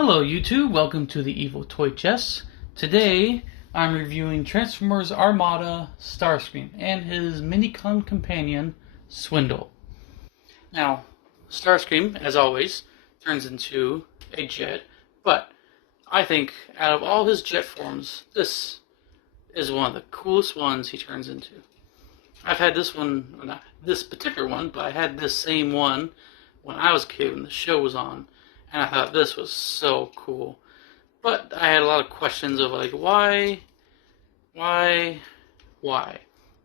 Hello YouTube, welcome to the Evil Toy Chest. Today I'm reviewing Transformers Armada Starscream and his Minicon companion Swindle. Now, Starscream, as always, turns into a jet, but I think out of all his jet forms, this is one of the coolest ones he turns into. I've had this one, well, not this particular one, but I had this same one when I was a kid when the show was on. And I thought this was so cool. But I had a lot of questions of like, why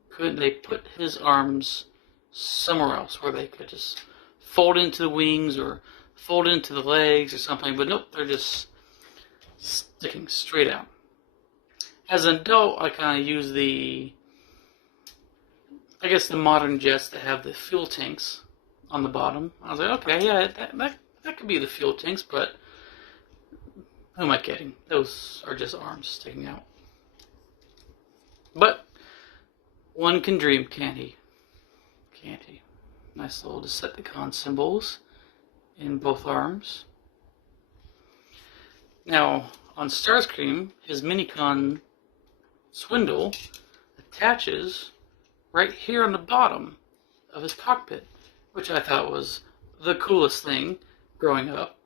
couldn't they put his arms somewhere else where they could just fold into the wings or fold into the legs or something? But nope, they're just sticking straight out. As an adult, I kind of use the modern jets that have the fuel tanks on the bottom. I was like, okay, yeah, that could be the fuel tanks, but who am I kidding? Those are just arms sticking out. But one can dream, can't he? Can't he? Nice little Decepticon symbols in both arms. Now, on Starscream, his Minicon Swindle attaches right here on the bottom of his cockpit, which I thought was the coolest thing growing up.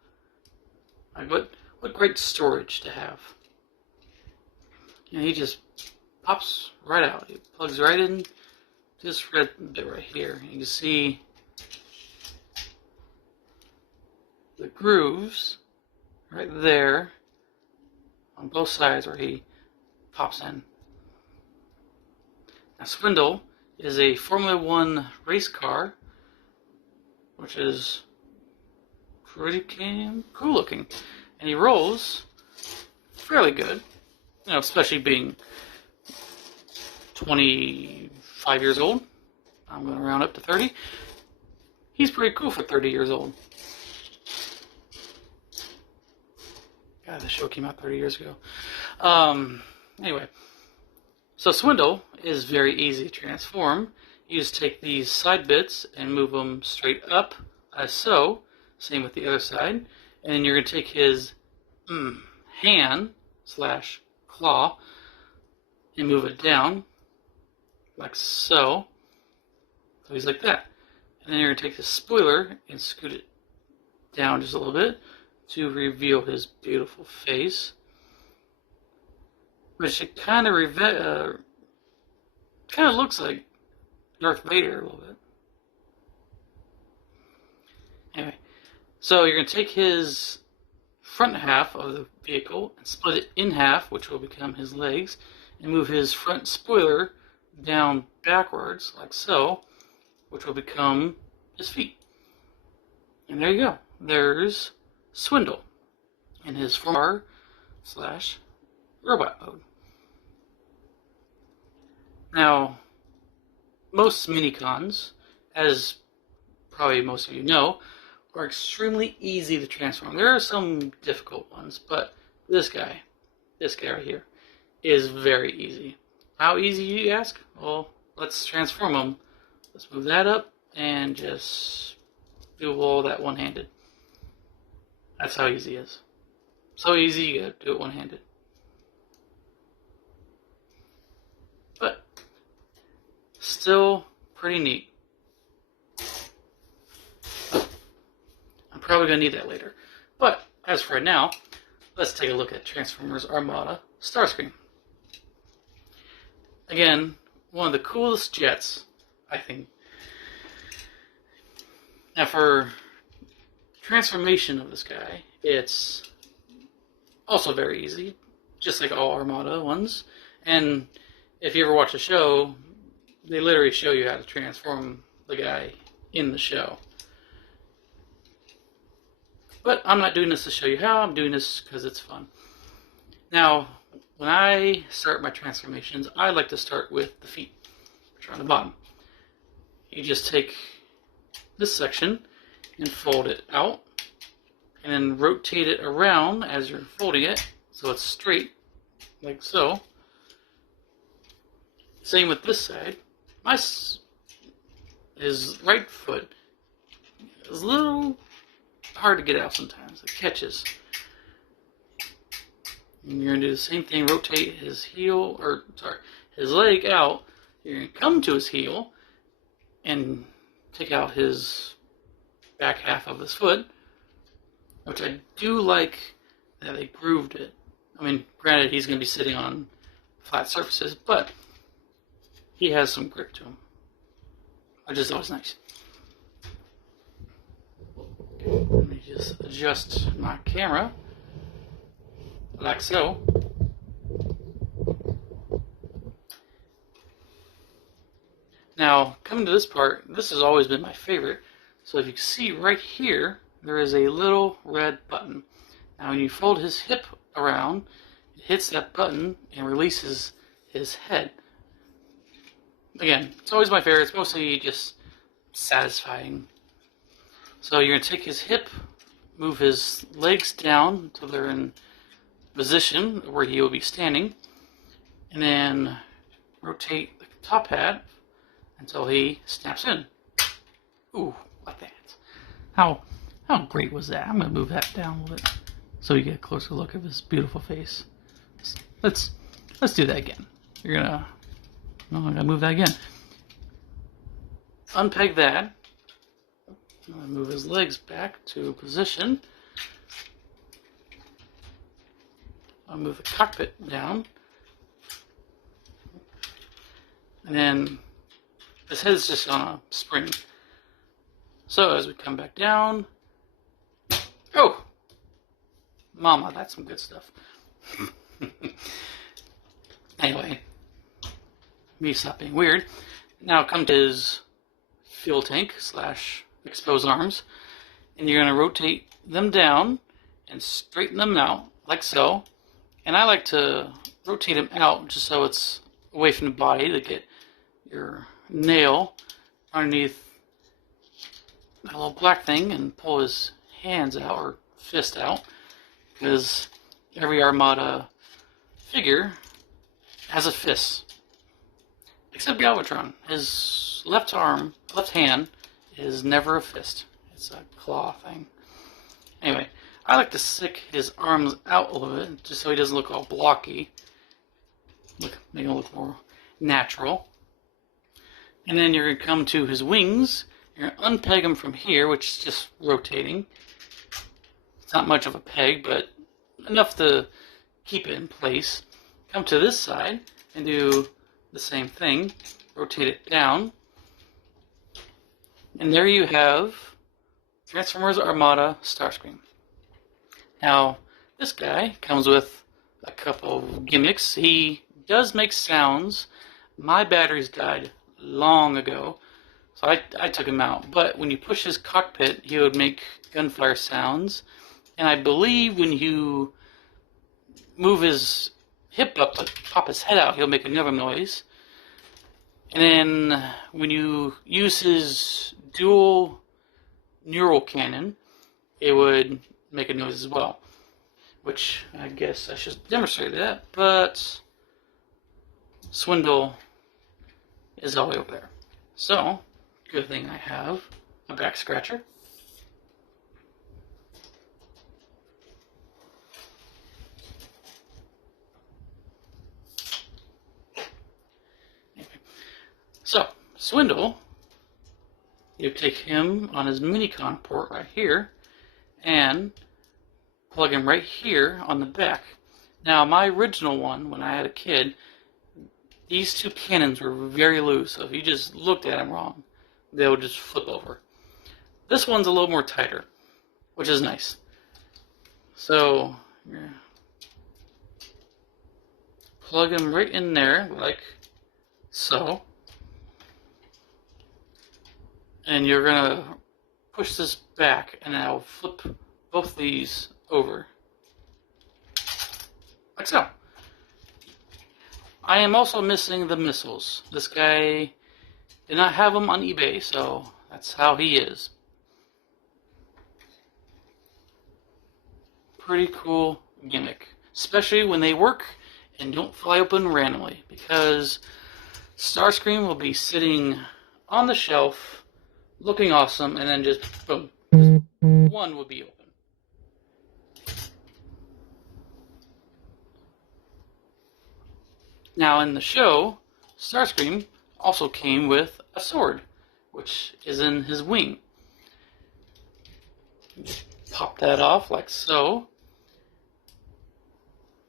Like, what great storage to have. You know, he just pops right out. He plugs right in this red bit right here. You can see the grooves right there on both sides where he pops in. Now, Swindle is a Formula One race car, which is pretty cool looking. And he rolls fairly good, you know, especially being 25 years old. I'm going to round up to 30. He's pretty cool for 30 years old. God, the show came out 30 years ago. Anyway, so Swindle is very easy to transform. You just take these side bits and move them straight up, as so. Same with the other side. And then you're going to take his hand / claw and move it down, like so. So he's like that. And then you're going to take the spoiler and scoot it down just a little bit to reveal his beautiful face. Which it kind of looks like Darth Vader a little bit. Anyway, so you're going to take his front half of the vehicle and split it in half, which will become his legs, and move his front spoiler down backwards, like so, which will become his feet. And there you go. There's Swindle in his /robot mode. Now, most Minicons, as probably most of you know, are extremely easy to transform. There are some difficult ones, but this guy right here, is very easy. How easy, you ask? Well, let's transform him. Let's move that up and just do all that one-handed. That's how easy it is. So easy, you gotta do it one-handed. But still pretty neat. I'm probably going to need that later. But as for right now, let's take a look at Transformers Armada Starscream. Again, one of the coolest jets, I think. Now for transformation of this guy, it's also very easy, just like all Armada ones. And if you ever watch the show, they literally show you how to transform the guy in the show. But I'm not doing this to show you how, I'm doing this because it's fun. Now, when I start my transformations, I like to start with the feet, which are on the bottom. You just take this section and fold it out, and then rotate it around as you're folding it, so it's straight, like so. Same with this side. His right foot is a little hard to get out sometimes. It catches. And you're going to do the same thing, rotate his his leg out. You're going to come to his heel and take out his back half of his foot, which I do like that they grooved it. I mean, granted, he's going to be sitting on flat surfaces, but he has some grip to him, which is always nice. Let me just adjust my camera, like so. Now, coming to this part, this has always been my favorite. So if you can see right here, there is a little red button. Now when you fold his hip around, it hits that button and releases his head. Again, it's always my favorite. It's mostly just satisfying. So you're going to take his hip, move his legs down until they're in position where he will be standing, and then rotate the top hat until he snaps in. Ooh, like that. How great was that? I'm going to move that down a little bit so you get a closer look of his beautiful face. Let's do that again. You're going to... No, I got to move that again. Unpeg that. I'm going to move his legs back to position. I'll move the cockpit down. And then his head's just on a spring. So as we come back down, oh, mama, that's some good stuff. Anyway, me stop being weird. Now come to his fuel tank / exposed arms, and you're going to rotate them down and straighten them out like so. And I like to rotate them out just so it's away from the body to get your nail underneath that little black thing and pull his hands out or fist out, because every Armada figure has a fist, except Galvatron. His left hand is never a fist. It's a claw thing. Anyway, I like to stick his arms out a little bit just so he doesn't look all blocky. Make him look more natural. And then you're going to come to his wings. You're going to unpeg him from here, which is just rotating. It's not much of a peg, but enough to keep it in place. Come to this side and do the same thing. Rotate it down. And there you have Transformers Armada Starscream. Now, this guy comes with a couple of gimmicks. He does make sounds. My batteries died long ago, so I took him out. But when you push his cockpit, he would make gunfire sounds. And I believe when you move his hip up to pop his head out, he'll make another noise. And then when you use his dual neural cannon, it would make a noise as well. Which I guess I should demonstrate that, but Swindle is all the way over there. So, good thing I have a back scratcher. Anyway. So, Swindle, you take him on his Minicon port right here, and plug him right here on the back. Now, my original one, when I had a kid, these two cannons were very loose, so if you just looked at them wrong, they would just flip over. This one's a little more tighter, which is nice. So, plug him right in there, like so. And you're going to push this back, and I'll flip both these over. Like so. I am also missing the missiles. This guy did not have them on eBay, so that's how he is. Pretty cool gimmick. Especially when they work and don't fly open randomly, because Starscream will be sitting on the shelf looking awesome, and then just boom, just one would be open. Now in the show, Starscream also came with a sword, which is in his wing. Just pop that off like so.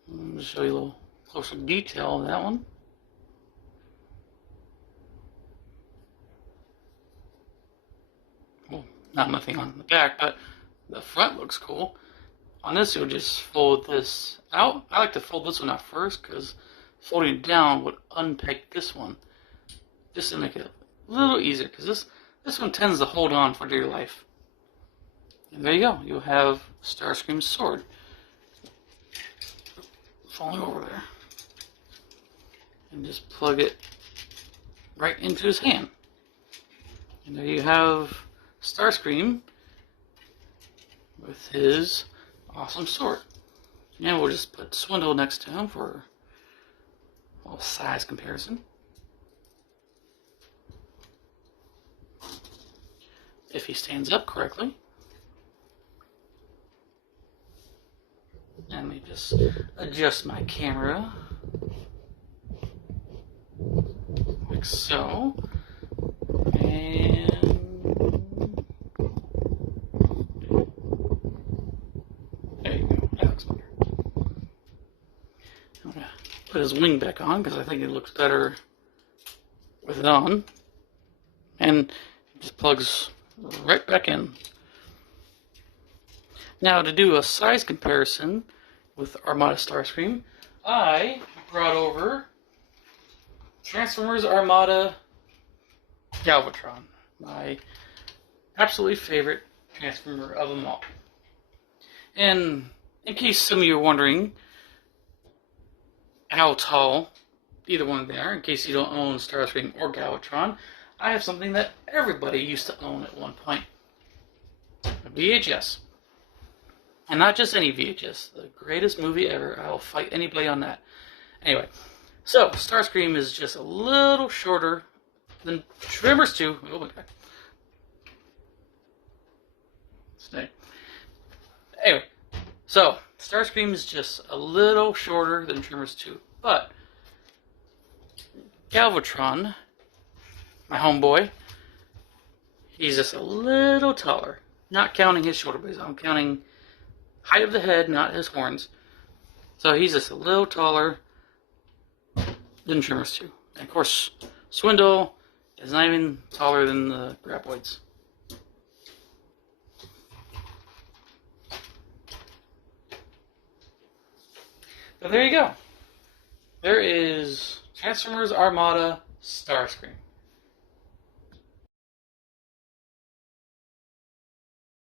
Let me show you a little closer detail of that one. Well, not nothing on the back, but the front looks cool. On this, you'll just fold this out. I like to fold this one out first because folding it down would unpeg this one, just to make it a little easier. Because this one tends to hold on for dear life. And there you go. You'll have Starscream's sword falling over there, and just plug it right into his hand. And there you have Starscream with his awesome sword. And we'll just put Swindle next to him for a little size comparison. If he stands up correctly. Let me just adjust my camera like so. And there you go. That looks better. I'm gonna put his wing back on because I think it looks better with it on. And it just plugs right back in. Now to do a size comparison with Armada Starscream, I brought over Transformers Armada Galvatron, my absolutely favorite Transformer of them all. And in case some of you are wondering how tall either one they are, in case you don't own Starscream or Galvatron, I have something that everybody used to own at one point. A VHS. And not just any VHS, the greatest movie ever. I'll fight anybody on that. Anyway, so Starscream is just a little shorter than Tremors 2. Oh my god. Stay. Anyway, so Starscream is just a little shorter than Tremors 2. But Galvatron, my homeboy, he's just a little taller. Not counting his shoulder blades. I'm counting height of the head, not his horns. So he's just a little taller than Tremors 2. And of course, Swindle is not even taller than the Graboids. But there you go. There is Transformers Armada Starscream.